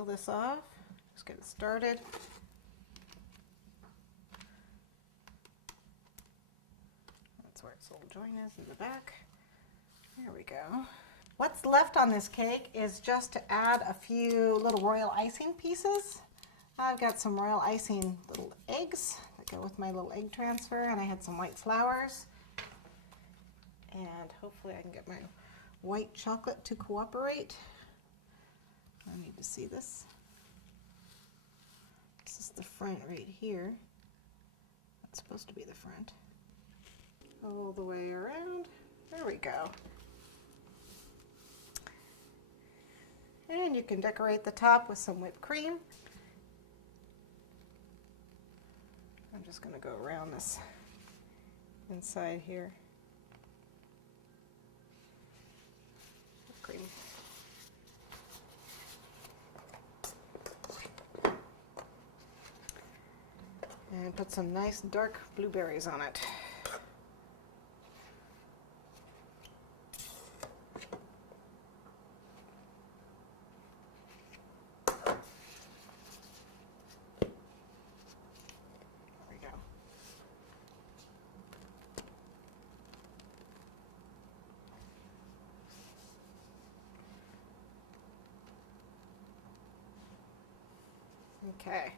peel this off. Just get it started. That's where its little joint is in the back. There we go. What's left on this cake is just to add a few little royal icing pieces. I've got some royal icing little eggs that go with my little egg transfer, and I had some white flowers. And hopefully I can get my white chocolate to cooperate. I need to see this. This is the front right here. That's supposed to be the front. All the way around. There we go. And you can decorate the top with some whipped cream. I'm just going to go around this inside here. Whipped cream. And put some nice dark blueberries on it. Okay,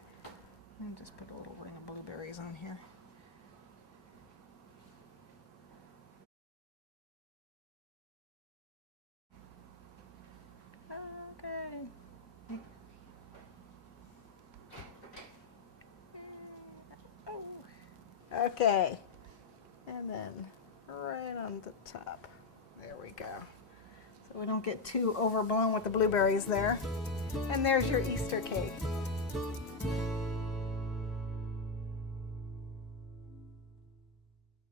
and just put a little ring of blueberries on here. Okay. Oh. Okay, and then right on the top. There we go. So we don't get too overblown with the blueberries there. And there's your Easter cake.